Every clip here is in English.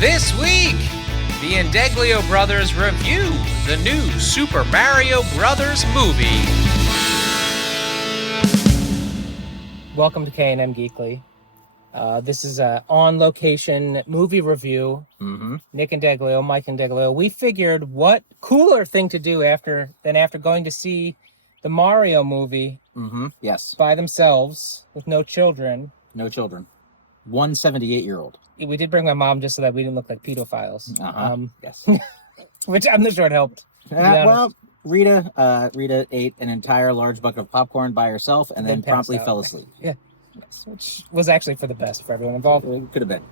This week, the Indeglio brothers review the new Super Mario Brothers movie. Welcome to K&M Geekly. This is an on-location movie review. Nick Indeglio, Mike Indeglio. We figured what cooler thing to do after going to see the Mario movie Yes. by themselves with no children. No children. One 78-year-old. We did bring my mom just so that we didn't look like pedophiles. Yes. Which I'm not sure it helped. Well, Rita ate an entire large bucket of popcorn by herself and then promptly fell asleep. Yeah. Yes. Which was actually for the best for everyone involved. It could have been.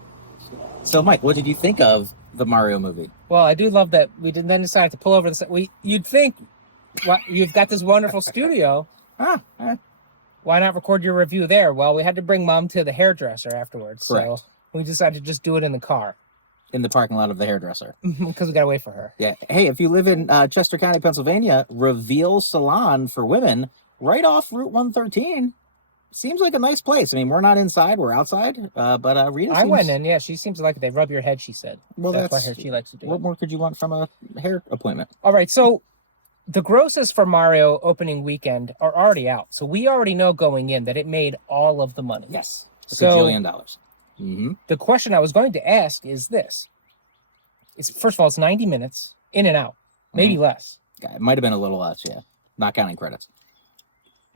So, Mike, what did you think of the Mario movie? Well, I do love that we didn't then decide to pull over the... You'd think, well, you've got this wonderful studio. Why not record your review there? Well, we had to bring Mom to the hairdresser afterwards. Correct. So we decided to just do it in the car. In the parking lot of the hairdresser. Because we got to wait for her. Yeah. Hey, if you live in Chester County, Pennsylvania, Reveal Salon for Women, right off Route 113. Seems like a nice place. I mean, we're not inside, we're outside. But Rita I went in, yeah. She seems to like it. They rub your head, she said. Well, that's what she likes to do. What more could you want from a hair appointment? All right, so the grosses for Mario opening weekend are already out. So we already know going in that it made all of the money. Yes. It's so, $1 billion. The question I was going to ask is this. First of all, it's 90 minutes in and out, maybe less. Yeah, it might have been a little less, yeah. Not counting credits.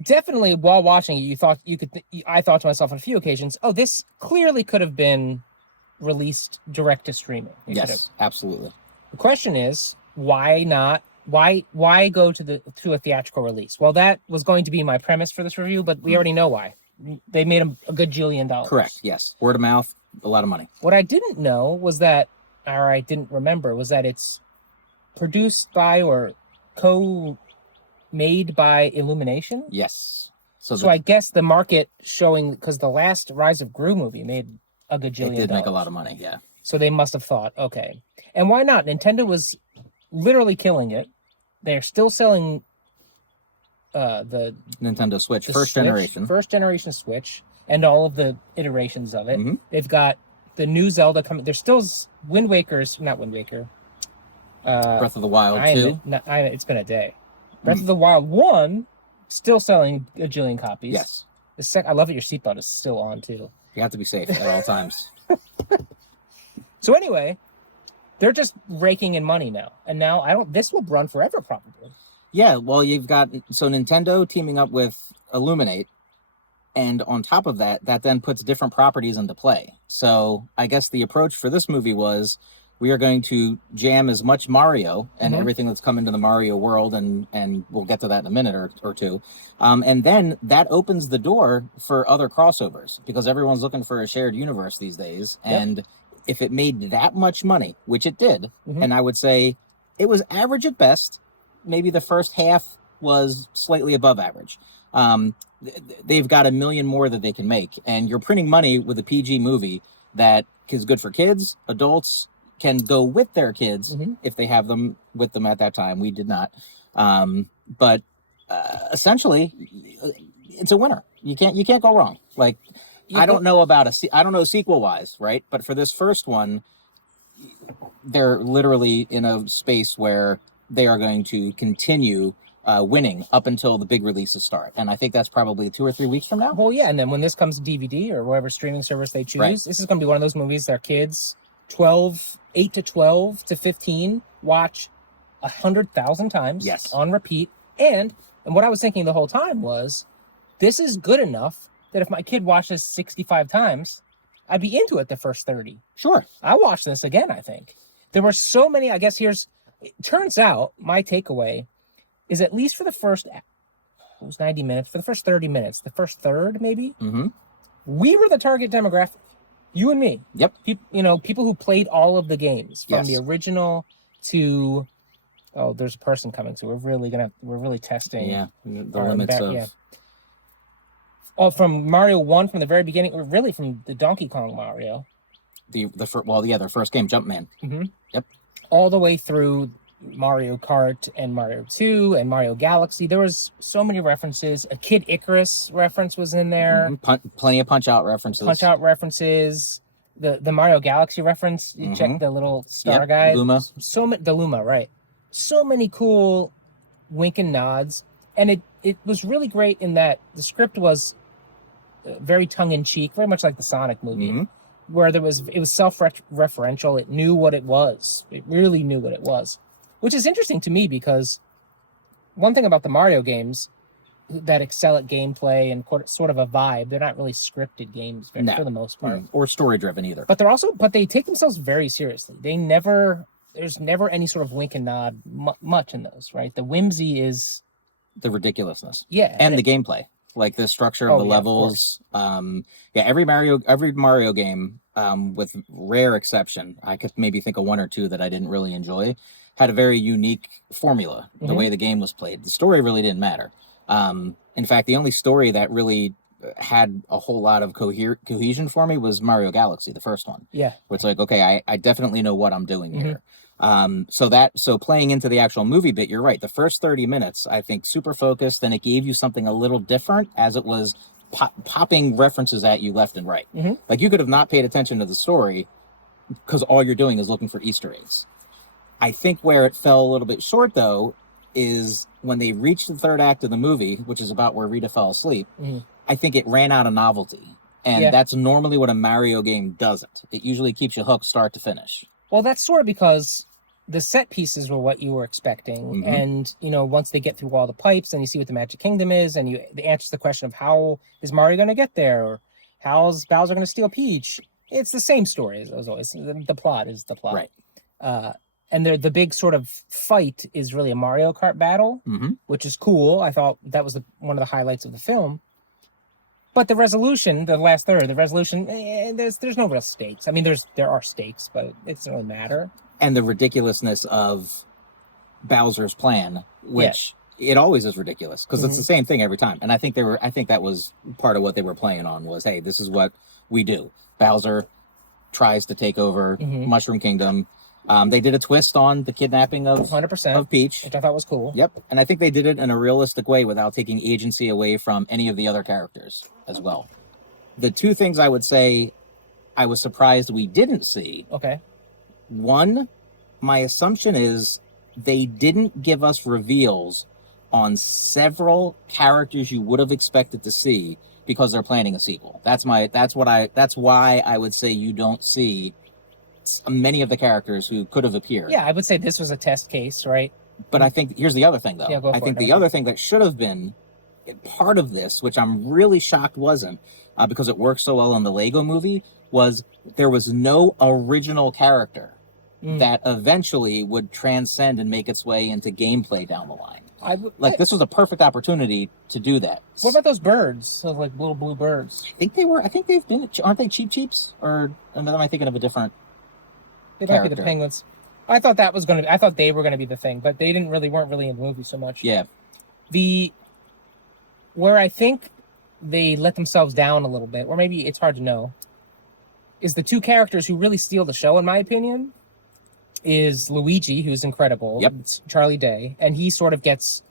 Definitely, while watching it, I thought to myself on a few occasions, oh, this clearly could have been released direct to streaming. Yes, absolutely. The question is, why not? Why go to a theatrical release? Well, that was going to be my premise for this review, but we already know why. They made a good $1 jillion. Correct. Yes, word of mouth, a lot of money. What I didn't know was that, or I didn't remember, was that it's produced by or made by Illumination. Yes. So I guess the market showing, because the last Rise of Gru movie made a good $1 jillion. It did make a lot of money, yeah. So they must have thought, okay. And why not? Nintendo was literally killing it. They're still selling the Nintendo Switch, first generation Switch, and all of the iterations of it. They've got the new Zelda coming. There's still Wind Waker's, not Wind Waker. Breath of the Wild 2. It's been a day. Breath of the Wild 1, still selling a jillion copies. Yes. I love that your seatbelt is still on, too. You have to be safe at all times. So anyway, they're just raking in money now. And now, this will run forever, probably. Yeah, well, you've got, Nintendo teaming up with Illuminate. And on top of that, that then puts different properties into play. So I guess the approach for this movie was, we are going to jam as much Mario and everything that's come into the Mario world, and we'll get to that in a minute or two. And then that opens the door for other crossovers, because everyone's looking for a shared universe these days. Yep. And if it made that much money, which it did, and I would say it was average at best, maybe the first half was slightly above average. They've got $1 million more that they can make. And you're printing money with a PG movie that is good for kids, adults, can go with their kids if they have them with them at that time. We did not. But essentially, it's a winner. You can't go wrong. Like, I don't know sequel-wise, right? But for this first one, they're literally in a space where they are going to continue winning up until the big releases start. And I think that's probably 2 or 3 weeks from now. Well, yeah, and then when this comes to DVD or whatever streaming service they choose, this is going to be one of those movies their kids, 8 to 12 to 15, watch 100,000 times on repeat. And what I was thinking the whole time was, this is good enough that if my kid watches 65 times, I'd be into it the first 30. Sure. I watched this again, I think. There were so many, it turns out, my takeaway is at least for the first, it was 90 minutes, for the first 30 minutes, the first third maybe, we were the target demographic. You and me. Yep. People who played all of the games from the original to, there's a person coming, so we're really testing. Yeah, the limits of. Yeah. From Mario 1 from the very beginning, or really from the Donkey Kong Mario. Their first game, Jumpman. Yep. All the way through Mario Kart and Mario 2 and Mario Galaxy. There was so many references. A Kid Icarus reference was in there. Plenty of Punch-Out references. the Mario Galaxy reference. You check the little star guide. Luma. The Luma, right? So many cool wink and nods, and it was really great in that the script was very tongue in cheek, very much like the Sonic movie, where it was self-referential. It knew what it was. It really knew what it was, which is interesting to me because one thing about the Mario games that excel at gameplay and sort of a vibe, they're not really scripted games for the most part, or story driven either. But they take themselves very seriously. There's never any sort of wink and nod much in those, right? The whimsy is the ridiculousness, and the gameplay, like the structure of the levels. Every Mario game, with rare exception, I could maybe think of one or two that I didn't really enjoy, had a very unique formula. The way the game was played, the story really didn't matter. In fact, the only story that really had a whole lot of cohesion for me was Mario Galaxy, the first one. Yeah. Where it's like, okay, I definitely know what I'm doing here. So playing into the actual movie bit, you're right. The first 30 minutes, I think, super focused, and it gave you something a little different as it was popping references at you left and right. Like, you could have not paid attention to the story because all you're doing is looking for Easter eggs. I think where it fell a little bit short, though, is when they reached the third act of the movie, which is about where Rita fell asleep. I think it ran out of novelty. And that's normally what a Mario game doesn't. It usually keeps you hooked start to finish. Well, that's sort of because the set pieces were what you were expecting. And, once they get through all the pipes and you see what the Magic Kingdom is, and the answer to the question of how is Mario going to get there, or how's Bowser going to steal Peach, it's the same story as always. The plot is the plot. Right. And the big sort of fight is really a Mario Kart battle, which is cool. I thought that was one of the highlights of the film. But the resolution, the last third, there's no real stakes. I mean, there are stakes, but it doesn't really matter. And the ridiculousness of Bowser's plan, which it always is ridiculous because it's the same thing every time. And I think that was part of what they were playing on was, hey, this is what we do. Bowser tries to take over Mushroom Kingdom. They did a twist on the kidnapping of 100% of Peach, which I thought was cool. Yep, and I think they did it in a realistic way without taking agency away from any of the other characters as well. The two things I would say I was surprised we didn't see. Okay. One, my assumption is they didn't give us reveals on several characters you would have expected to see because they're planning a sequel. That's why I would say you don't see many of the characters who could have appeared. Yeah, I would say this was a test case, right? But I think here's the other thing, though. Yeah, go for I think it. the other thing that should have been part of this, which I'm really shocked wasn't, because it works so well in the Lego movie, was there was no original character that eventually would transcend and make its way into gameplay down the line. This was a perfect opportunity to do that. What about those birds? Those like little blue birds. I think they've been. Aren't they Cheep Cheeps? Or am I thinking of a different? They might be the penguins. I thought they were gonna be the thing, but they weren't really in the movie so much. Yeah. Where I think they let themselves down a little bit, or maybe it's hard to know, is the two characters who really steal the show, in my opinion, is Luigi, who's incredible. Yep. It's Charlie Day, and he sort of gets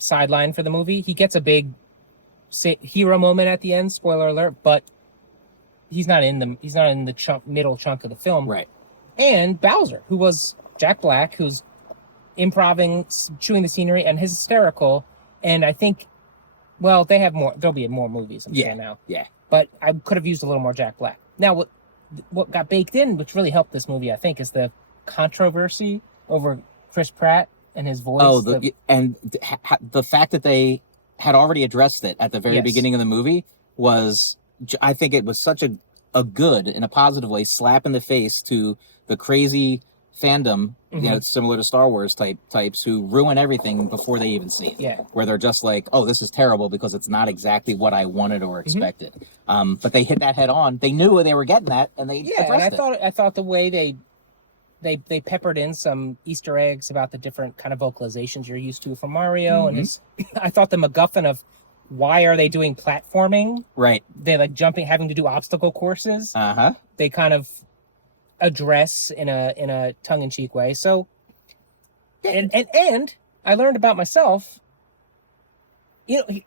sidelined for the movie. He gets a big hero moment at the end, spoiler alert, but he's not in the middle chunk of the film. Right. And Bowser, who was Jack Black, who's improving, chewing the scenery, and is hysterical. And I think, well, there'll be more movies, I'm sure now. Yeah. But I could have used a little more Jack Black. Now, what got baked in, which really helped this movie, I think, is the controversy over Chris Pratt and his voice. Oh, the fact that they had already addressed it at the very beginning of the movie was, I think it was such a good, in a positive way, slap in the face to the crazy fandom, similar to Star Wars types who ruin everything before they even see it. Yeah. Where they're just like, oh, this is terrible because it's not exactly what I wanted or expected. But they hit that head on. They knew where they were getting at, and they addressed it. I thought the way they peppered in some Easter eggs about the different kind of vocalizations you're used to from Mario, and I thought the MacGuffin of why are they doing platforming? Right. They're like jumping, having to do obstacle courses. They kind of address in a tongue-in-cheek way. So, and I learned about myself.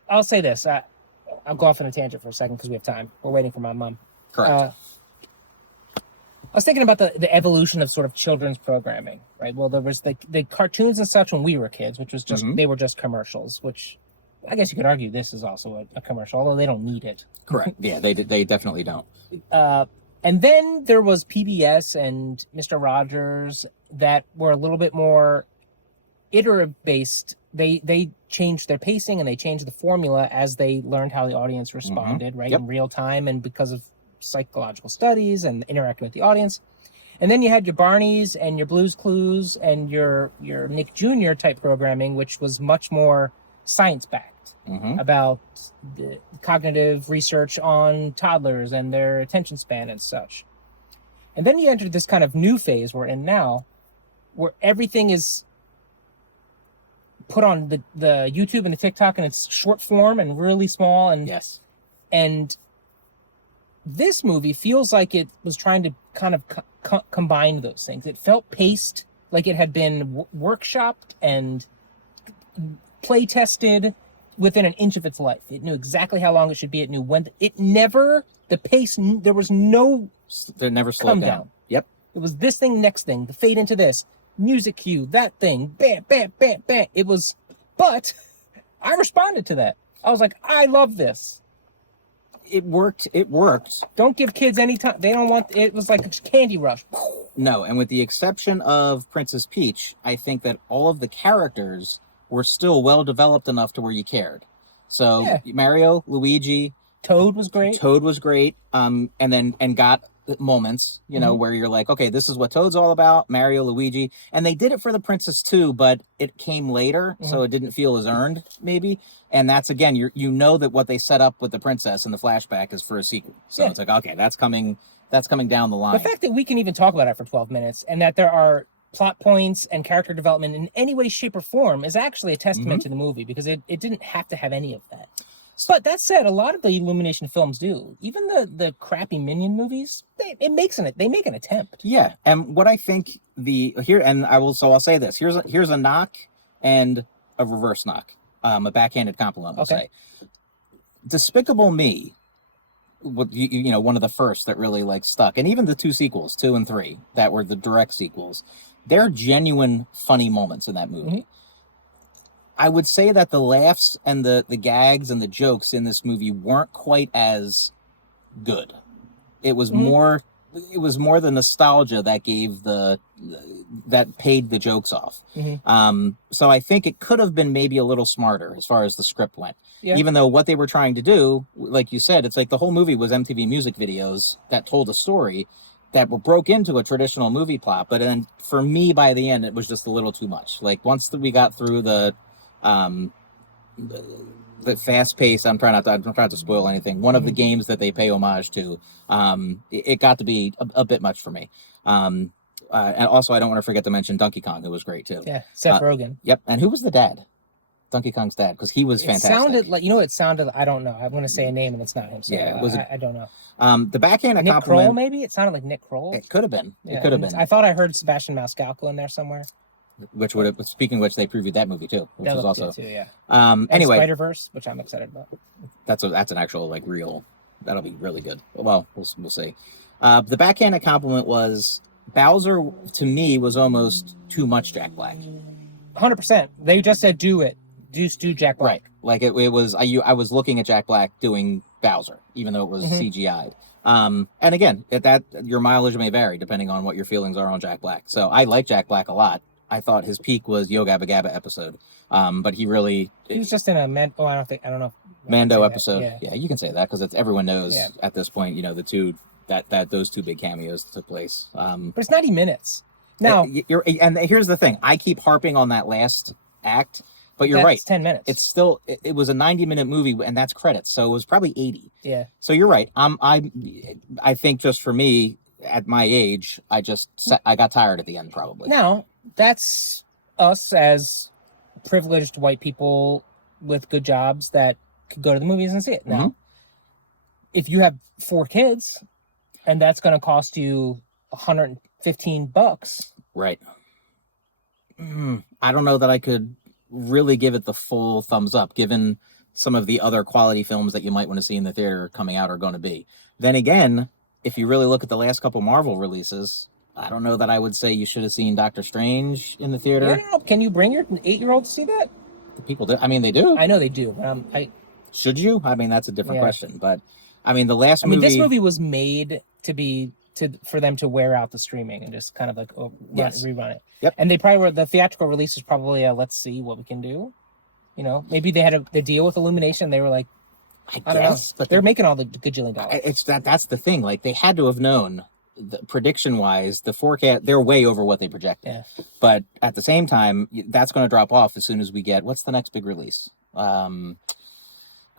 I'll say this. I'll go off on a tangent for a second because we have time. We're waiting for my mom. Correct. I was thinking about the evolution of sort of children's programming, right? Well, there was the cartoons and such when we were kids, which was just they were just commercials, which I guess you could argue this is also a commercial, although they don't need it. Correct. Yeah, they definitely don't. And then there was PBS and Mr. Rogers that were a little bit more iterative based. They changed their pacing and they changed the formula as they learned how the audience responded, right? In real time, and because of psychological studies and interacting with the audience. And then you had your Barneys and your Blue's Clues and your Nick Jr. type programming, which was much more science-backed about the cognitive research on toddlers and their attention span and such. And then you entered this kind of new phase we're in now, where everything is put on the YouTube and the TikTok, and it's short form and really small. And and this movie feels like it was trying to kind of combine those things. It felt paced, like it had been workshopped and play tested within an inch of its life. It knew exactly how long it should be. It knew when. It never, the pace, there was no They never slowed down. Yep. It was this thing, next thing, the fade into this, music cue, that thing, bam, bam, bam, bam. It was, but I responded to that. I was like, I love this. It worked. Don't give kids any time. They don't want, it was like a candy rush. No, and with the exception of Princess Peach, I think that all of the characters were still well developed enough to where you cared. So Mario, Luigi, Toad was great. And got moments, you know, where you're like, okay, this is what Toad's all about, Mario, Luigi. And they did it for the princess too, but it came later, so it didn't feel as earned, maybe. And that's, again, you know that what they set up with the princess in the flashback is for a sequel. So it's like, okay, that's coming down the line. The fact that we can even talk about it for 12 minutes and that there are plot points and character development in any way, shape, or form is actually a testament to the movie, because it didn't have to have any of that. But that said, a lot of the Illumination films do. Even the crappy Minion movies, they make an attempt. Yeah, and what I think I'll say this. Here's a knock and a reverse knock. A backhanded compliment, I'll say. Despicable Me, one of the first that really like stuck, and even the two sequels, 2 and 3, that were the direct sequels, they're genuine funny moments in that movie. I would say that the laughs and the gags and the jokes in this movie weren't quite as good. It was more the nostalgia that gave that paid the jokes off. So I think it could have been maybe a little smarter as far as the script went. Yeah. Even though what they were trying to do, like you said, it's like the whole movie was MTV music videos that told a story that were broke into a traditional movie plot. But then for me, by the end, it was just a little too much. Like once we got through the fast pace, I'm trying not to spoil anything. One of the games that they pay homage to, it got to be a bit much for me. And also, I don't want to forget to mention Donkey Kong, who was great too. Yeah, Seth Rogen. Yep, and who was the dad? Donkey Kong's dad, because he was fantastic. Sounded like, I don't know. I'm going to say a name and it's not him. So I don't know. The backhanded Nick compliment. Kroll, maybe? It sounded like Nick Kroll. It could have been. Yeah, it could have been. I thought I heard Sebastian Maniscalco in there somewhere. Which would have, speaking of which, they previewed that movie too, which was also too, yeah. Anyway, Spider-Verse, which I'm excited about. That's an actual like real. That'll be really good. Well, we'll see. The backhanded compliment was Bowser. To me, was almost too much Jack Black. 100%. They just said do it. Do Jack Black. Right. Like it was. I was looking at Jack Black doing Bowser, even though it was CGI'd. And again, that your mileage may vary depending on what your feelings are on Jack Black. So I like Jack Black a lot. I thought his peak was Yo Gabba Gabba episode, but he was just in a I don't know. Mando episode. Yeah, you can say that because everyone knows at this point. The two those two big cameos took place. But it's 90 minutes. Now, and here's the thing: I keep harping on that last act, but you're right. 10 minutes. It's still it was a 90-minute movie, and that's credits, so it was probably 80. Yeah. So you're right. I think just for me at my age, I got tired at the end probably. Now. That's us as privileged white people with good jobs that could go to the movies and see it. Now, if you have 4 kids and that's going to cost you $115, right? I don't know that I could really give it the full thumbs up, given some of the other quality films that you might want to see in the theater coming out are going to be. Then again, if you really look at the last couple Marvel releases, I don't know that I would say you should have seen Doctor Strange in the theater. Yeah, can you bring your 8-year-old to see that? The people do. I mean, they do. I know they do. Should you? I mean, that's a different question. But I mean, the last movie. This movie was made for them to wear out the streaming and just kind of like rerun it. Yep. And they probably were, the theatrical release was probably let's see what we can do. You know, maybe they had the deal with Illumination. They were like, I don't know, but they're making all the gajillion dollars. It's that's the thing. Like, they had to have known, prediction wise, the forecast, they're way over what they projected. Yeah. But at the same time, that's going to drop off as soon as we get, what's the next big release? Because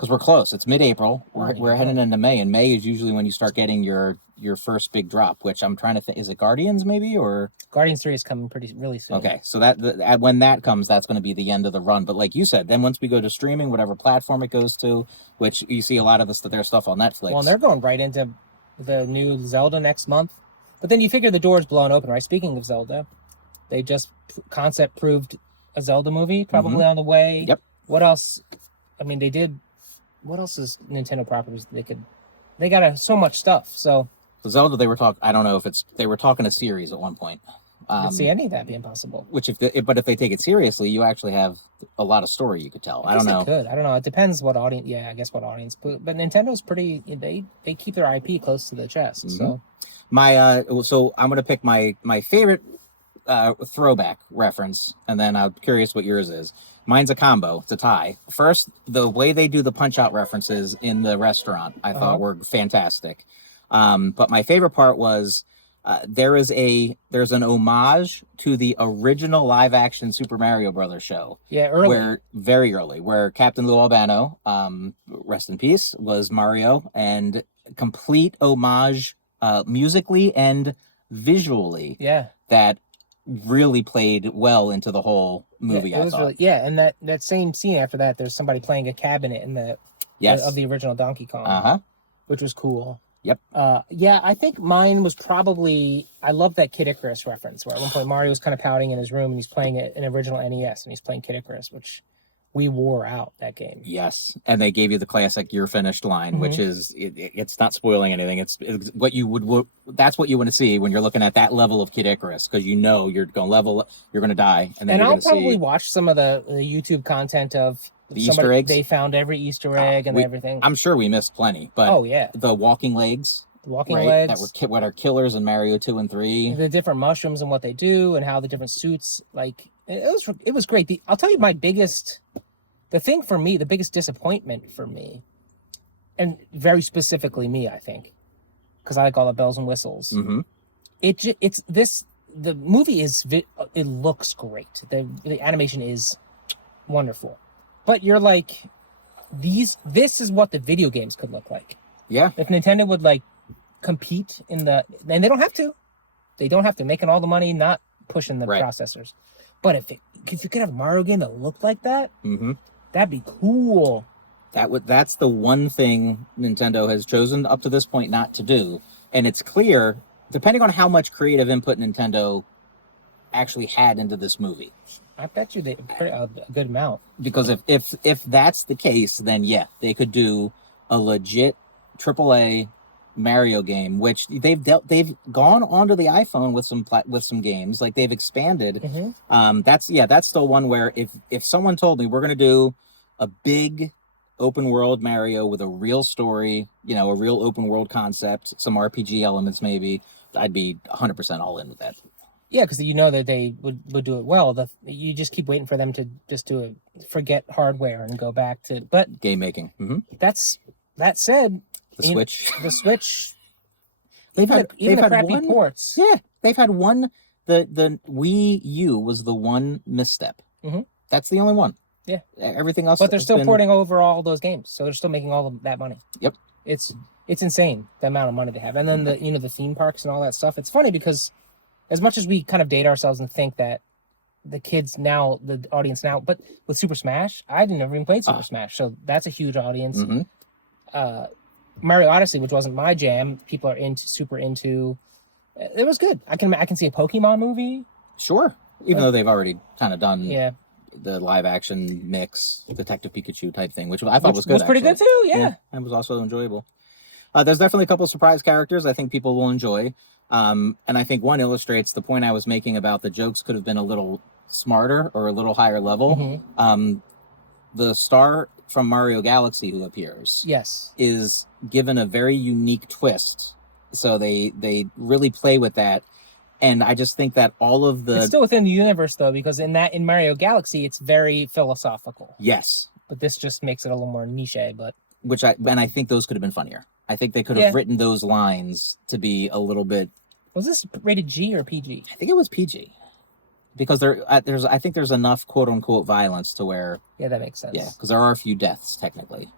we're close. It's mid-April. We're heading into May, and May is usually when you start getting your first big drop. Which I'm trying to think, is it Guardians maybe, or Guardians 3 is coming really soon. Okay, so that when that comes, that's going to be the end of the run. But like you said, then once we go to streaming, whatever platform it goes to, which you see a lot of their stuff on Netflix. Well, and they're going right into the new Zelda next month. But then you figure the door's blown open, right? Speaking of Zelda, they just concept proved a Zelda movie probably on the way. Yep. What else? I mean, they did. What else is Nintendo properties they got so much stuff. So the Zelda, I don't know if they were talking a series at one point. I could see any of that being possible. Which but if they take it seriously, you actually have a lot of story you could tell. I don't know. I don't know. It depends what audience. Yeah, I guess what audience. But Nintendo's pretty. They keep their IP close to the chest. So so I'm gonna pick my favorite throwback reference, and then I'm curious what yours is. Mine's a combo. It's a tie. First, the way they do the Punch-Out references in the restaurant, I thought were fantastic. But my favorite part was there's an homage to the original live-action Super Mario Brothers show. Yeah, early. Very early, where Captain Lou Albano, rest in peace, was Mario, and complete homage musically and visually. Yeah. That really played well into the whole movie. I thought. And that same scene after that, there's somebody playing a cabinet in of the original Donkey Kong, which was cool. Yep. I think mine was probably, I love that Kid Icarus reference where at one point Mario was kind of pouting in his room and he's playing an original NES and he's playing Kid Icarus, which we wore out that game. Yes, and they gave you the classic "You're finished" line, which is it's not spoiling anything. It's what you would. That's what you want to see when you're looking at that level of Kid Icarus, because you know you're going to level, you're going to die, and then I'll probably watch some of the YouTube content of the Easter eggs. They found every Easter egg and everything. I'm sure we missed plenty, but the walking legs. Legs that were killers in Mario 2 and 3. The different mushrooms and what they do and how the different suits, like it was great. I'll tell you the biggest disappointment for me, and very specifically me, I think, because I like all the bells and whistles. The movie it looks great. The animation is wonderful, but you're like, this is what the video games could look like. Yeah. If Nintendo would compete and they don't have to, making all the money, not pushing the processors. But if you could have a Mario game that looked like that, that'd be cool. That's the one thing Nintendo has chosen up to this point not to do. And it's clear, depending on how much creative input Nintendo actually had into this movie. I bet you a good amount. Because if that's the case, then they could do a legit AAA Mario game, which they've gone onto the iPhone with some games, like they've expanded. That's still one where if someone told me we're going to do a big open world Mario with a real story, a real open world concept, some RPG elements maybe, I'd be 100% all in with that. Yeah, because that they would do it well. You just keep waiting for them to just forget hardware and go back to game making. That said, the Switch, they've had crappy one, ports. Yeah, they've had one. The Wii U was the one misstep. That's the only one. Yeah, everything else. But they're still porting over all those games, so they're still making all of that money. Yep, it's insane the amount of money they have, and then the theme parks and all that stuff. It's funny because as much as we kind of date ourselves and think that the kids now, the audience now, but with Super Smash, I didn't ever even play Super Smash, so that's a huge audience. Mario Odyssey, which wasn't my jam, people are super into. It was good. I can see a Pokemon movie. Sure, even though they've already kind of done the live action mix Detective Pikachu type thing, which I thought was good. Was pretty good too. Yeah, it was also enjoyable. There's definitely a couple of surprise characters I think people will enjoy. And I think one illustrates the point I was making about the jokes could have been a little smarter or a little higher level. The star from Mario Galaxy who appears is given a very unique twist. So they really play with that. And I just think that all of the... It's still within the universe, though, because in Mario Galaxy, it's very philosophical. Yes. But this just makes it a little more niche, but... I think those could have been funnier. I think they could have written those lines to be a little bit... Was this rated G or PG? I think it was PG. Because I think there's enough quote-unquote violence to where... Yeah, that makes sense. Yeah, because there are a few deaths, technically,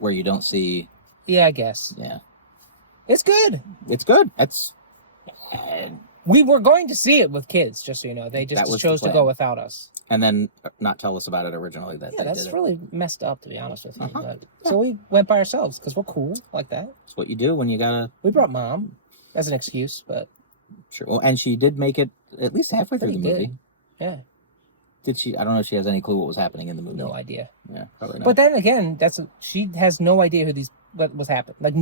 where you don't see... Yeah, I guess. Yeah. It's good. It's good. We were going to see it with kids, just so you know. They just chose to go without us. And then not tell us about it originally. That's really messed up, to be honest with you. But, so we went by ourselves, because we're cool like that. It's what you do when you gotta... We brought Mom as an excuse, but... Sure. Well, and she did make it at least halfway through the movie. Yeah. Did she? I don't know if she has any clue what was happening in the movie. No idea. Yeah, probably not. But then again, she has no idea what was happening. Like,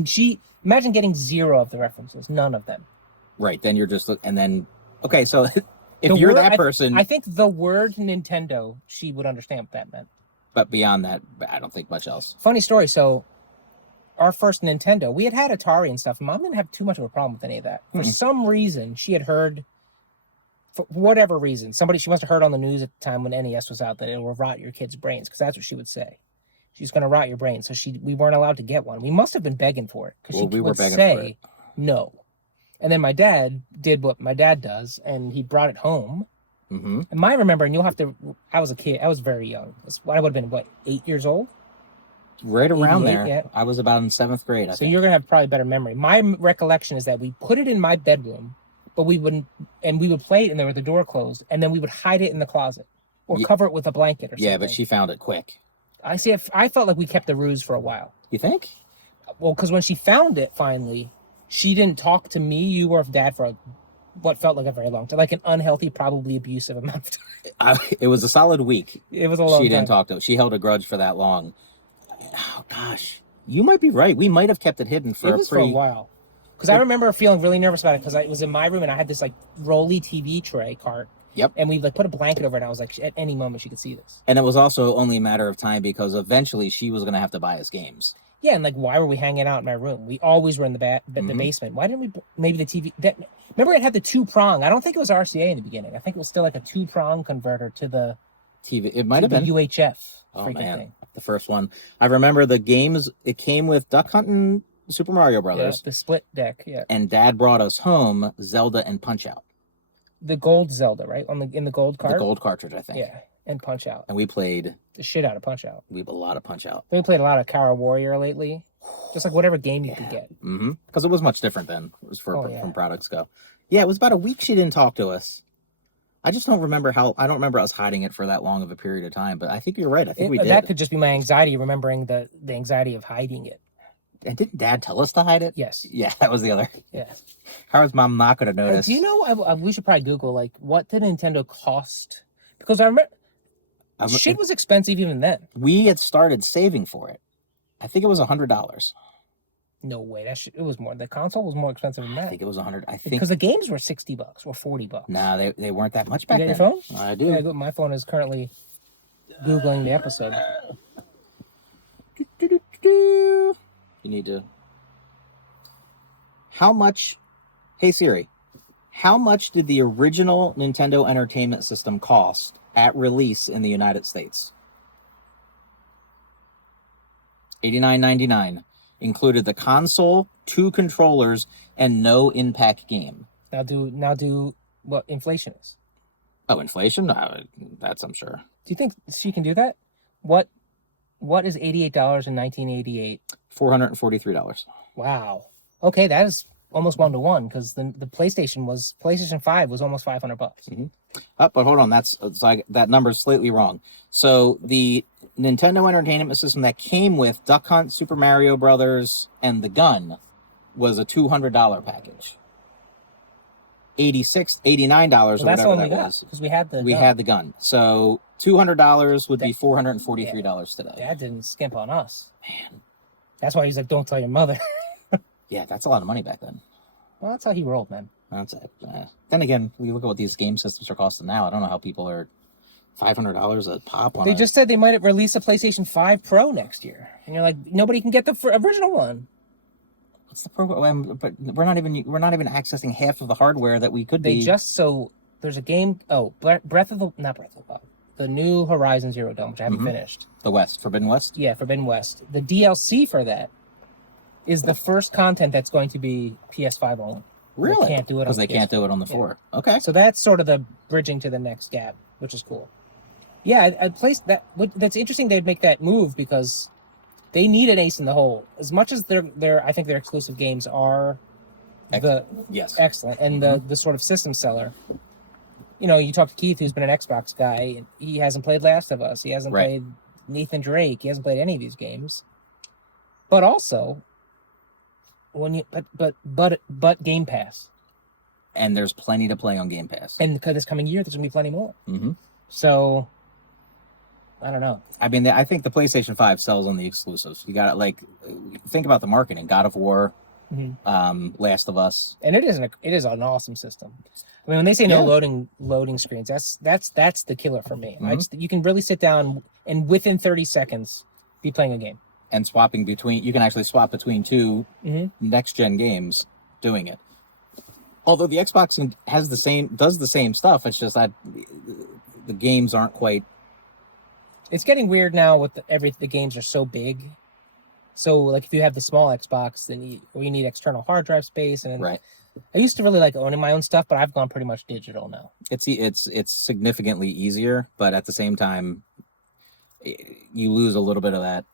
imagine getting zero of the references, none of them. Right. Then you're just, and then, okay, so if you're that person... I think the word Nintendo, she would understand what that meant. But beyond that, I don't think much else. Funny story, so our first Nintendo, we had Atari and stuff. Mom didn't have too much of a problem with any of that. For some reason, she had heard, for whatever reason, she must have heard on the news at the time when NES was out that it will rot your kid's brains, because that's what she would say. She's going to rot your brain. So we weren't allowed to get one. We must have been begging for it, because she would say no. And then my dad did what my dad does, and he brought it home. And I remember, and I was a kid. I was very young. I would have been, 8 years old? Right around there. Yeah. I was about in 7th grade, I think. You're going to have probably better memory. My recollection is that we put it in my bedroom, but we would play it in there with the door closed, and then we would hide it in the closet or cover it with a blanket or something. Yeah, but she found it quick. I felt like we kept the ruse for a while. You think? Well, because when she found it finally, she didn't talk to me, you, or Dad for what felt like a very long time, like an unhealthy, probably abusive amount of time. It was a solid week. It was a long time. She didn't talk to him. She held a grudge for that long. Oh, gosh. You might be right. We might have kept it hidden for a while. Because I remember feeling really nervous about it, because it was in my room, and I had this, rolly TV tray cart. Yep. And we put a blanket over it, and I was like, at any moment she could see this. And it was also only a matter of time, because eventually she was going to have to buy us games. Yeah, and why were we hanging out in my room? We always were in the basement. Why didn't we? Maybe the TV. Remember, it had the 2-prong. I don't think it was RCA in the beginning. I think it was still a 2-prong converter to the TV. It might have been UHF. Oh man, thing. The first one. I remember the games. It came with Duck Hunt and Super Mario Brothers. Yeah, the split deck. Yeah. And Dad brought us home Zelda and Punch Out. The gold Zelda, right? In the gold card. The gold cartridge, I think. Yeah, and Punch Out. And we played the shit out of Punch Out. We have a lot of Punch Out. We played a lot of Kara Warrior lately. Just whatever game you could get. Because it was much different then. It was from products go. Yeah, it was about a week she didn't talk to us. I just don't remember I don't remember us hiding it for that long of a period of time, but I think you're right. I think we did. That could just be my anxiety, remembering the anxiety of hiding it. And didn't Dad tell us to hide it? Yes. Yeah, that was the other. Yeah. How's Mom not going to notice? Do you know, we should probably Google, what did Nintendo cost? Because I remember, shit was expensive even then. We had started saving for it. I think it was $100. No way. It was more. The console was more expensive than that. I think it was $100. Because the games were $60 or $40. No, they weren't that much back then. You got your phone? I do. Yeah, my phone is currently Googling the episode. You need to... How much... Hey Siri, how much did the original Nintendo Entertainment System cost at release in the United States? $89.99. Included the console, 2 controllers, and no in-pack game. Now do what inflation is. Oh, inflation? That's I'm sure. Do you think she can do that? What is $88 in 1988? $443. Wow. Okay, that is almost 1-to-1, because the PlayStation 5 was almost $500. But hold on, that number's slightly wrong. So the Nintendo Entertainment System that came with Duck Hunt, Super Mario Brothers, and the gun was a $200 package. $89 or whatever that was. Because we had the gun. So $200 would be $443 today. Dad didn't skimp on us. Man. That's why he's like, don't tell your mother. Yeah, that's a lot of money back then. Well, that's how he rolled, man. That's it. Then again, we look at what these game systems are costing now. I don't know how people are $500 a pop on. They just said they might release a PlayStation 5 Pro next year, and you're like, nobody can get the original one. What's the program? But we're not even accessing half of the hardware that we could be. There's a game. Oh, not Breath of the Wild. The new Horizon Zero Dawn, which I haven't finished. The West, Forbidden West. Yeah, Forbidden West. The DLC for that is the first content that's going to be PS5 only. Really? They can't do it because they can't do it on the 4. Yeah. Okay. So that's sort of the bridging to the next gap, which is cool. Yeah, I'd place that. That's interesting. They'd make that move because they need an ace in the hole. As much as I think their exclusive games are excellent and the sort of system seller. You know, you talk to Keith, who's been an Xbox guy, and he hasn't played Last of Us. He hasn't played Nathan Drake. He hasn't played any of these games. But also, but Game Pass. And there's plenty to play on Game Pass. And because this coming year, there's gonna be plenty more. Mm-hmm. So, I don't know. I mean, I think the PlayStation 5 sells on the exclusives. You got to think about the marketing. God of War, Last of Us, and it is an awesome system. I mean, when they say no loading screens, that's the killer for me. Mm-hmm. You can really sit down and within 30 seconds be playing a game. And you can actually swap between two next gen games doing it. Although the Xbox does the same stuff, it's just that the games aren't quite. It's getting weird now with the games are so big. So like if you have the small Xbox, then you need external hard drive space, and right. I used to really like owning my own stuff, but I've gone pretty much digital now. It's significantly easier, but at the same time, you lose a little bit of that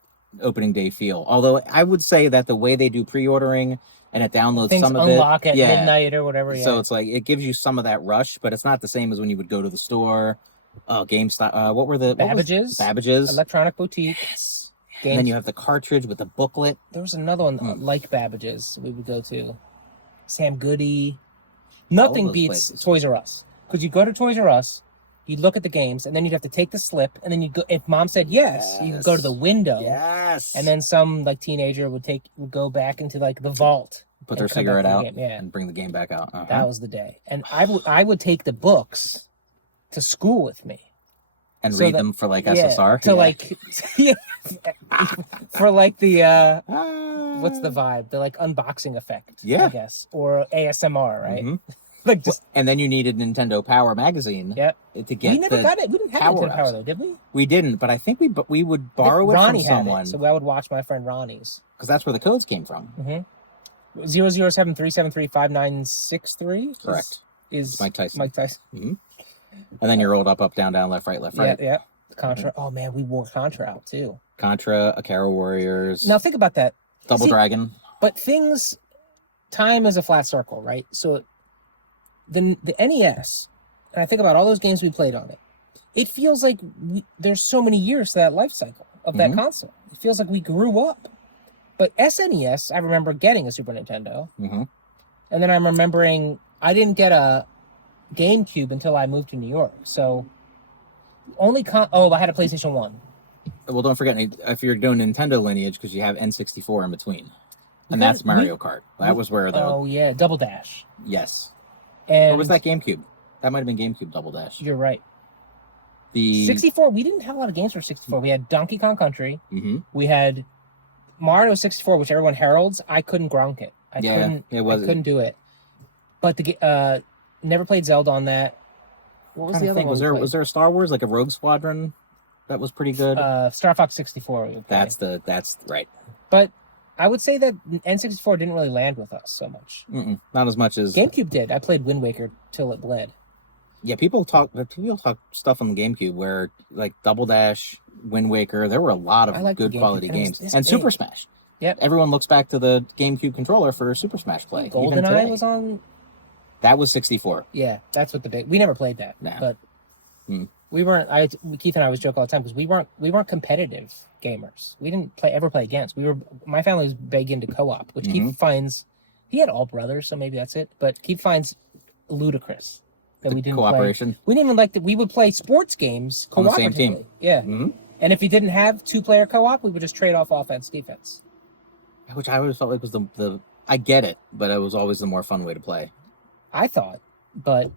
opening day feel. Although I would say that the way they do pre-ordering and it downloads things some of unlock at midnight or whatever. Yeah. So it's like it gives you some of that rush, but it's not the same as when you would go to the store. GameStop. What were the Babbage's Electronic Boutique. Yes. And then you have the cartridge with the booklet. There was another one like Babbage's we would go to. Sam Goody. Nothing beats places. Toys R Us. Because you go to Toys R Us, you look at the games, and then you'd have to take the slip, and then you go. If mom said yes, you could go to the window. Yes. And then some teenager would go back into the vault. Put their cigarette out and bring the game back out. Uh-huh. That was the day. And I would take the books to school with me. And read them for SSR? For the what's the vibe? The unboxing effect, I guess. Or ASMR, right? Mm-hmm. And then you needed Nintendo Power magazine. Yep. To get we never got it. We didn't have Nintendo Power though, did we? We didn't, but I think we would borrow it from someone. So I would watch my friend Ronnie's. Because that's where the codes came from. Mm-hmm. 007-373-5963. Correct. Is Mike Tyson. Mm-hmm. And then you rolled up, down, left, right. Yeah. Contra. Oh man, we wore Contra out too. Contra, Akara Warriors. Now think about that. Double Dragon. But time is a flat circle, right? So the NES, and I think about all those games we played on it. It feels like there's so many years to that life cycle of that console. It feels like we grew up. But SNES, I remember getting a Super Nintendo, and then I'm remembering I didn't get a GameCube until I moved to New York. So I had a PlayStation 1. Well, don't forget, if you're doing Nintendo lineage, because you have N64 in between. And that's Mario Kart. That was where the... Oh, yeah, Double Dash. Yes. And or was that GameCube? That might have been GameCube Double Dash. You're right. The 64, we didn't have a lot of games for 64. We had Donkey Kong Country. Mm-hmm. We had Mario 64, which everyone heralds. I couldn't gronk it. I couldn't do it. But never played Zelda on that. What was the other one? Was there a Star Wars, like a Rogue Squadron that was pretty good? Star Fox 64. That's right. But I would say that N64 didn't really land with us so much. Not as much as GameCube did. I played Wind Waker till it bled. Yeah, people talk stuff on the GameCube where Double Dash, Wind Waker. There were a lot of good quality games, and Super Smash. Yep. Everyone looks back to the GameCube controller for Super Smash play. GoldenEye was on. That was 64. Yeah, that's what we never played that. Nah. But we weren't. Keith and I always joke all the time because we weren't competitive gamers. We didn't ever play against. My family was big into co-op, which Keith finds. He had all brothers, so maybe that's it. But Keith finds ludicrous that we didn't cooperation. We didn't even like that. We would play sports games cooperatively. On the same team. Yeah. And if you didn't have 2-player co-op, we would just trade off offense, defense. Which I always felt like was the I get it, but it was always the more fun way to play. I thought, but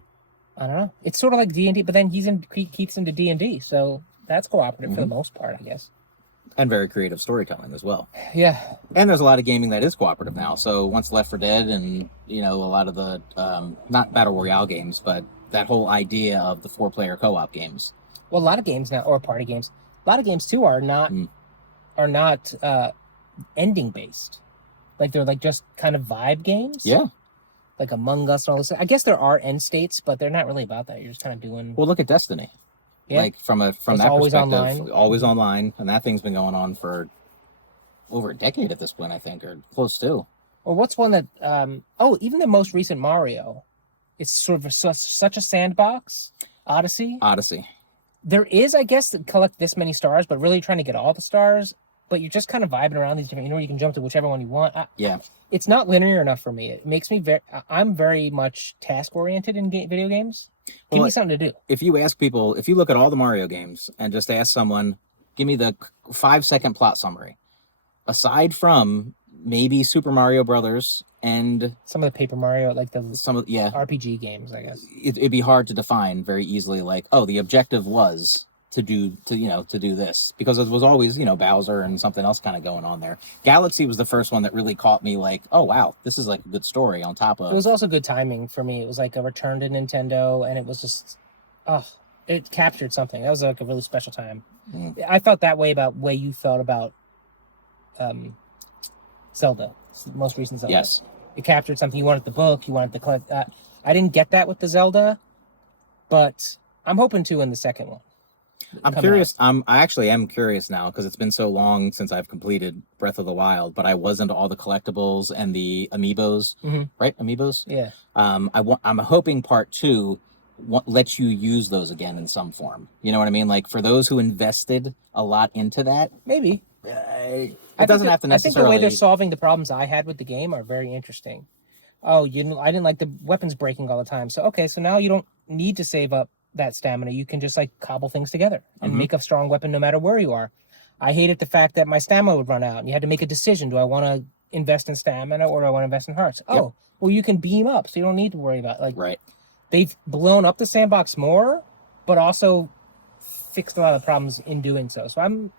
I don't know. It's sort of like D&D, but then Keith's into D&D, so that's cooperative for the most part, I guess. And very creative storytelling as well. Yeah. And there's a lot of gaming that is cooperative now. So once Left 4 Dead and, a lot of the, not Battle Royale games, but that whole idea of the 4-player co-op games. Well, a lot of games now, or party games, a lot of games too are not ending based. Like they're like just kind of vibe games. Yeah. Like Among Us and all this. I guess there are end states, but they're not really about that. You're just kind of doing. Well, look at Destiny. Yeah. Like from that always perspective, always online, and that thing's been going on for over a decade at this point, I think, or close to. Well, what's one that? Even the most recent Mario, it's sort of such a sandbox. Odyssey. There is, I guess, that collect this many stars, but really trying to get all the stars. But you're just kind of vibing around these different. You can jump to whichever one you want. It's not linear enough for me. It makes me I'm very much task oriented in video games. Give me something to do. If you ask people, if you look at all the Mario games and just ask someone, give me the 5-second plot summary. Aside from maybe Super Mario Brothers and some of the Paper Mario, like some of RPG games, I guess it'd be hard to define very easily. Like, oh, the objective was to do this, because it was always Bowser and something else kind of going on there. Galaxy was the first one that really caught me. Like, oh wow, this is like a good story. On top of it was also good timing for me. It was like a return to Nintendo, and it was just it captured something. That was like a really special time. I felt that way about way you felt about Zelda, the most recent Zelda. Yes, it captured something. You wanted the book, you wanted to collect. I didn't get that with the Zelda, but I'm hoping to in the second one. I'm curious. I actually am curious now, because it's been so long since I've completed Breath of the Wild, but I was into all the collectibles and the amiibos, right? Amiibos? Yeah. I'm hoping part 2 lets you use those again in some form. You know what I mean? Like, for those who invested a lot into that, maybe. It doesn't have to necessarily. I think the way they're solving the problems I had with the game are very interesting. Oh, I didn't like the weapons breaking all the time. So now you don't need to save up that stamina. You can just like cobble things together and make a strong weapon no matter where you are. I hated the fact that my stamina would run out and you had to make a decision. Do I want to invest in stamina or do I want to invest in hearts? Well, you can beam up, so you don't need to worry about right. They've blown up the sandbox more, but also fixed a lot of the problems in doing so. So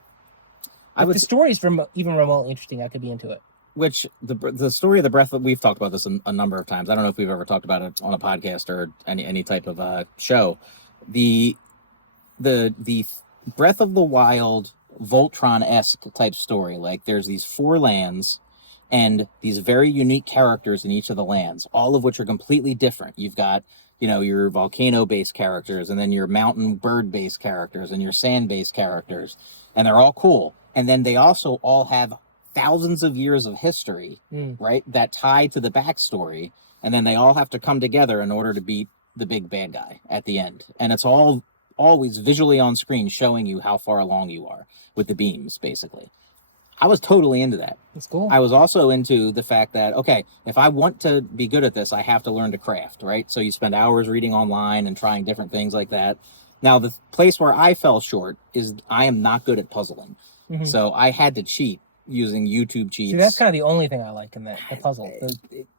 if the story is even remotely interesting, I could be into it. Which the story of the Breath, we've talked about this a number of times. I don't know if we've ever talked about it on a podcast or any type of show. The Breath of the Wild Voltron-esque type story. Like, there's these 4 lands and these very unique characters in each of the lands, all of which are completely different. You've got, your volcano-based characters, and then your mountain bird-based characters, and your sand-based characters, and they're all cool. And then they also all have thousands of years of history, right, that tie to the backstory, and then they all have to come together in order to beat the big bad guy at the end. And it's all always visually on screen showing you how far along you are with the beams, basically. I was totally into that. That's cool. I was also into the fact that, okay, if I want to be good at this, I have to learn to craft, right? So you spend hours reading online and trying different things like that. Now, the place where I fell short is I am not good at puzzling. So I had to cheat using YouTube cheats. See, that's kind of the only thing I like in the puzzle.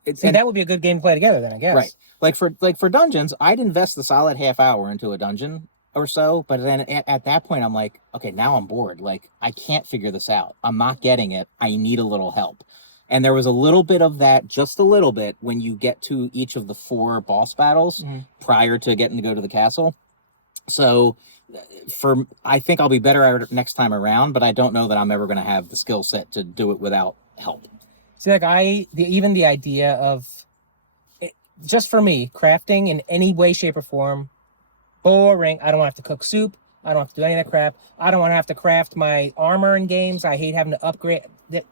That would be a good game to play together then, I guess. Right. Like for dungeons, I'd invest the solid half hour into a dungeon or so, but then at that point I'm like, okay, now I'm bored. Like, I can't figure this out. I'm not getting it. I need a little help. And there was a little bit of that, just a little bit, when you get to each of the 4 boss battles prior to getting to go to the castle. So I think I'll be better at it next time around, but I don't know that I'm ever going to have the skill set to do it without help. See, like even the idea of, just for me, crafting in any way, shape, or form, boring. I don't want to have to cook soup. I don't have to do any of that crap. I don't want to have to craft my armor in games. I hate having to upgrade.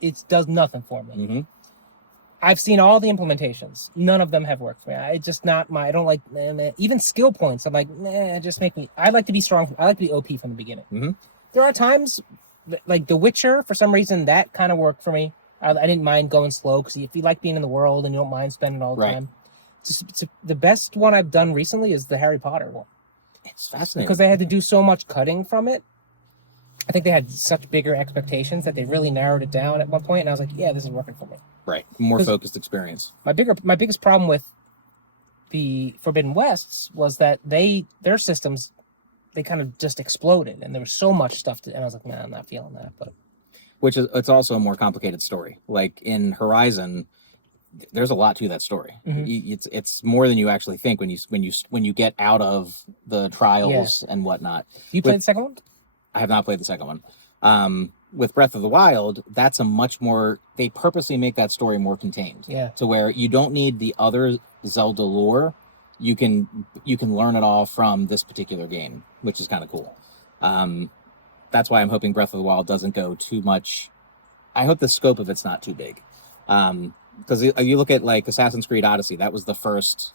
It does nothing for me. I've seen all the implementations. None of them have worked for me. It's just not I don't like, even skill points. I'm like, just make me, I like to be strong. I like to be OP from the beginning. There are times, like The Witcher, for some reason, that kind of worked for me. I didn't mind going slow, because if you like being in the world and you don't mind spending all the time. The best one I've done recently is the Harry Potter one. It's fascinating. Because they had to do so much cutting from it. I think they had such bigger expectations that they really narrowed it down at one point, and I was like, yeah, this is working for me. Right. More focused experience. My biggest problem with the Forbidden Wests was that their systems, they kind of just exploded, and there was so much stuff and I was like, man, I'm not feeling that. But it's also a more complicated story. Like in Horizon, there's a lot to that story. It's more than you actually think when you get out of the trials and whatnot. You played the second one? I have not played the second one. With Breath of the Wild, that's a much more. They purposely make that story more contained. Yeah. To where you don't need the other Zelda lore. You can learn it all from this particular game, which is kind of cool. That's why I'm hoping Breath of the Wild doesn't go too much. I hope the scope of it's not too big. Because you look at like Assassin's Creed Odyssey, that was the first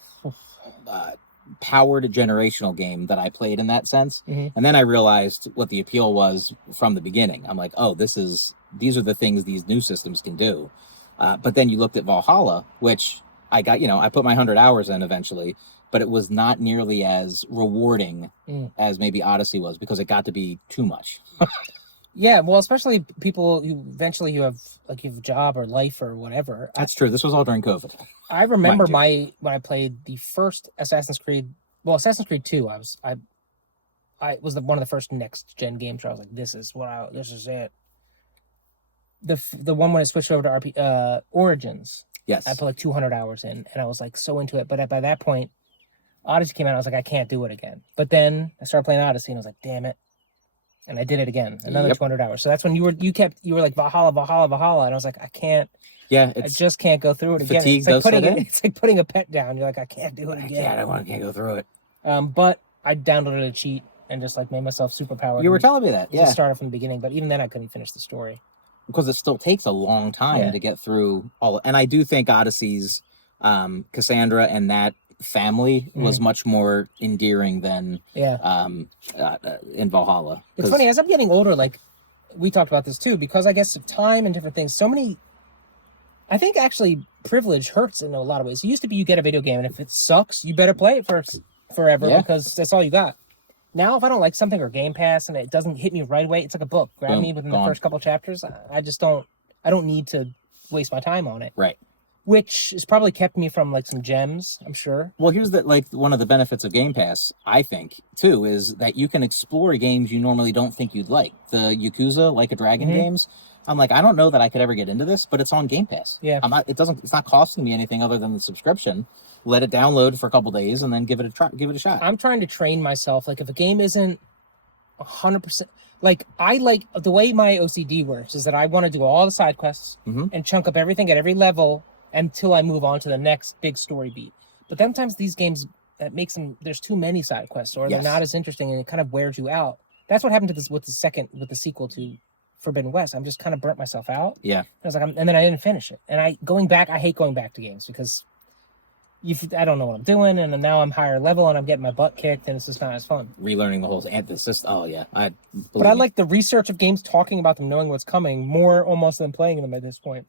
powered generational game that I played in that sense. And then I realized what the appeal was from the beginning. I'm like, oh, these are the things these new systems can do. But then you looked at Valhalla, which I got, I put my 100 hours in eventually, but it was not nearly as rewarding as maybe Odyssey was because it got to be too much. Yeah, well, especially people who eventually you have a job or life or whatever. That's true. This was all during COVID. I remember when I played the first Assassin's Creed 2. I was one of the first next gen games where I was like, this is it. The one when I switched over to Origins. Yes. I put like 200 hours in, and I was like so into it. But by that point, Odyssey came out. I was like, I can't do it again. But then I started playing Odyssey, and I was like, damn it. And I did it again, another 200 hours. So that's when you were like Valhalla, and I was like, I can't. Yeah, I just can't go through it again. It's like putting a pet down. You're like, I can't do it again. I can't go through it. But I downloaded a cheat and just like made myself super powered. You were telling me that, yeah. Just started from the beginning, but even then I couldn't finish the story because it still takes a long time to get through all. And I do think Odyssey's Cassandra and that family was much more endearing than in Valhalla. It's funny, as I'm getting older, like we talked about this too, because I guess of time and different things, I think actually privilege hurts in a lot of ways. It used to be you get a video game and if it sucks, you better play it for forever because that's all you got. Now, if I don't like something or Game Pass and it doesn't hit me right away, it's like a book. Grab me within the first couple chapters. I don't need to waste my time on it. Right. Which has probably kept me from like some gems, I'm sure. Well, here's one of the benefits of Game Pass, I think, too, is that you can explore games you normally don't think you'd like. The Yakuza, Like a Dragon games. I'm like, I don't know that I could ever get into this, but it's on Game Pass. Yeah. It's not costing me anything other than the subscription. Let it download for a couple days and then give it a shot. I'm trying to train myself. Like if a game isn't 100%, like I like the way my OCD works is that I want to do all the side quests and chunk up everything at every level until I move on to the next big story beat. But sometimes these games, that makes them, there's too many side quests or they're not as interesting and it kind of wears you out. That's what happened to this with the sequel to Forbidden West. I'm just kind of burnt myself out. Yeah. I was like, and then I didn't finish it. And I hate going back to games because I don't know what I'm doing, and now I'm higher level and I'm getting my butt kicked, and it's just not as fun. Relearning the whole system. Oh yeah, but I like the research of games, talking about them, knowing what's coming more almost than playing them at this point,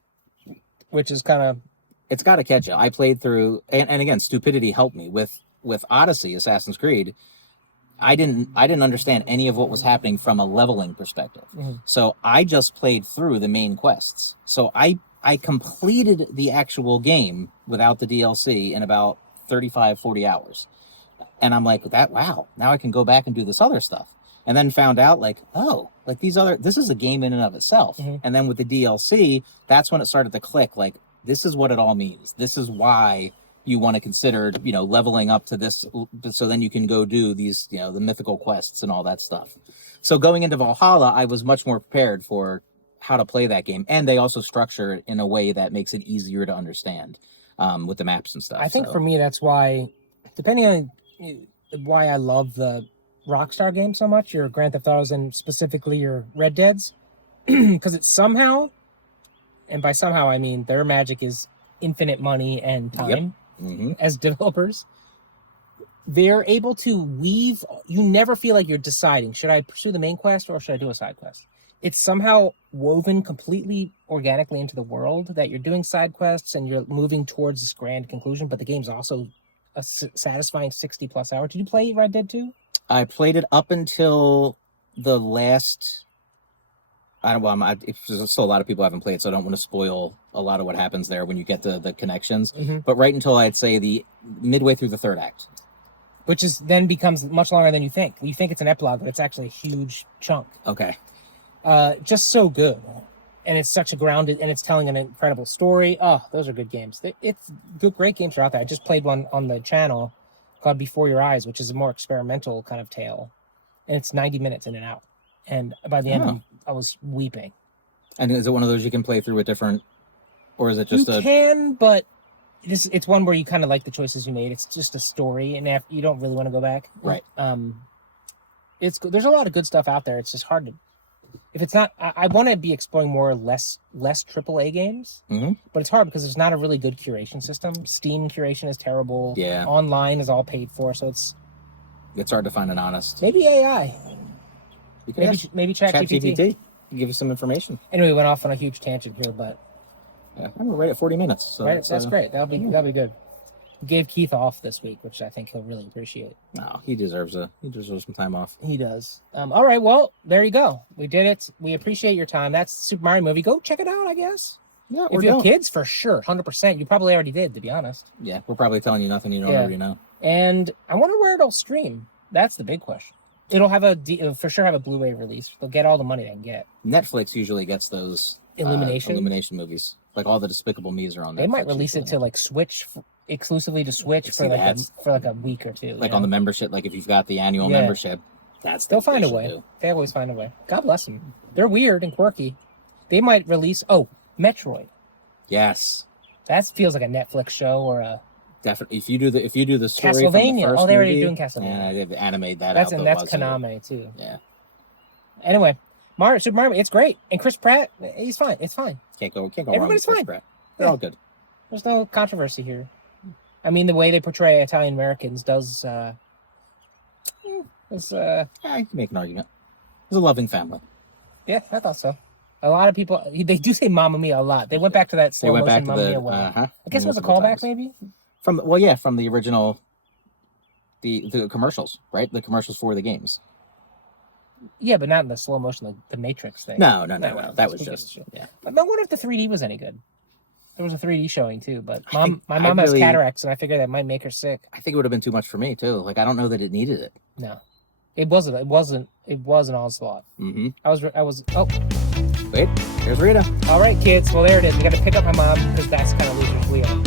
which is kind of. It's got to catch you. I played through, and again, stupidity helped me with Odyssey, Assassin's Creed. I didn't understand any of what was happening from a leveling perspective. So I just played through the main quests. So I completed the actual game without the DLC in about 35, 40 hours. And I'm like, wow, now I can go back and do this other stuff. And then found out this is a game in and of itself. And then with the DLC, that's when it started to click. Like, this is what it all means. This is why you want to consider, leveling up to this. So then you can go do these, the mythical quests and all that stuff. So going into Valhalla, I was much more prepared for how to play that game, and they also structure it in a way that makes it easier to understand with the maps and stuff. I think for me, that's why, depending on why I love the Rockstar game so much, your Grand Theft Autos and specifically your Red Deads, because it's somehow, and by somehow I mean their magic is infinite money and time as developers. They're able to weave. You never feel like you're deciding, should I pursue the main quest or should I do a side quest? It's somehow woven completely organically into the world that you're doing side quests and you're moving towards this grand conclusion, but the game's also a satisfying 60 plus hours. Did you play Red Dead 2? I played it up until the last There's still a lot of people haven't played, so I don't want to spoil a lot of what happens there when you get to the connections. Mm-hmm. But right until I'd say the midway through the third act, which is then becomes much longer than you think. You think it's an epilogue, but it's actually a huge chunk. Okay. Just so good, and it's such a grounded, and it's telling an incredible story. Oh, those are good games. It's good, great games are out there. I just played one on the channel called Before Your Eyes, which is a more experimental kind of tale, and it's 90 minutes in and out. And by the end, I was weeping. And is it one of those you can play through with different, or is it just you can, but it's one where you kind of like the choices you made. It's just a story, and you don't really want to go back. Right. There's a lot of good stuff out there. It's just hard to, if it's not. I want to be exploring more less AAA games, but it's hard because there's not a really good curation system. Steam curation is terrible. Yeah. Online is all paid for, so it's hard to find an honest. Maybe AI. Maybe ChatGPT. Give you some information. Anyway, we went off on a huge tangent here, but we're right at 40 minutes. So right, that's great. That'll be good. We gave Keith off this week, which I think he'll really appreciate. No, he deserves some time off. He does. All right, well, there you go. We did it. We appreciate your time. That's Super Mario movie. Go check it out, I guess. Yeah, if you have kids, for sure, 100%. You probably already did, to be honest. Yeah, we're probably telling you nothing you don't already know. And I wonder where it'll stream. That's the big question. It'll have it'll for sure have a Blu-ray release. They'll get all the money they can get. Netflix usually gets those Illumination movies. Like all the Despicable Me's are on Netflix. They might release it to like Switch, exclusively to Switch for like a week or two. Like on the membership, like if you've got the annual membership, they'll find a way. They always find a way. God bless them. They're weird and quirky. They might release Metroid. Yes. That feels like a Netflix show or a. Definitely, if you do the story Castlevania. From the first they're already movie, doing Castlevania. Yeah, they animate that. That's Konami too. Yeah. Anyway, Super Mario, it's great, and Chris Pratt, he's fine. It's fine. Can't go Everybody's wrong with fine. Chris Pratt. They're all good. There's no controversy here. I mean, the way they portray Italian Americans does. I can make an argument. It's a loving family. Yeah, I thought so. A lot of people they do say "Mamma Mia" a lot. They went back to that slow motion "Mamma Mia" one. I guess it was a callback, maybe. From the original, the commercials, right? The commercials for the games. Yeah, but not in the slow motion, like the Matrix thing. No. That was just But I wonder if the 3D was any good. There was a 3D showing too, but my mom has cataracts, and I figured that might make her sick. I think it would have been too much for me too. Like I don't know that it needed it. No, it wasn't. It was an onslaught. Mm-hmm. I was. Oh, wait. There's Rita. All right, kids. Well, there it is. We got to pick up my mom because that's kind of loser's wheel.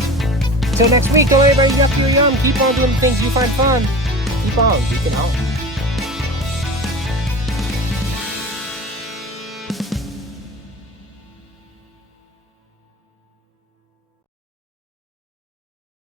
Till next week, go everybody, young, keep on doing the things you find fun. Keep on, geeking home.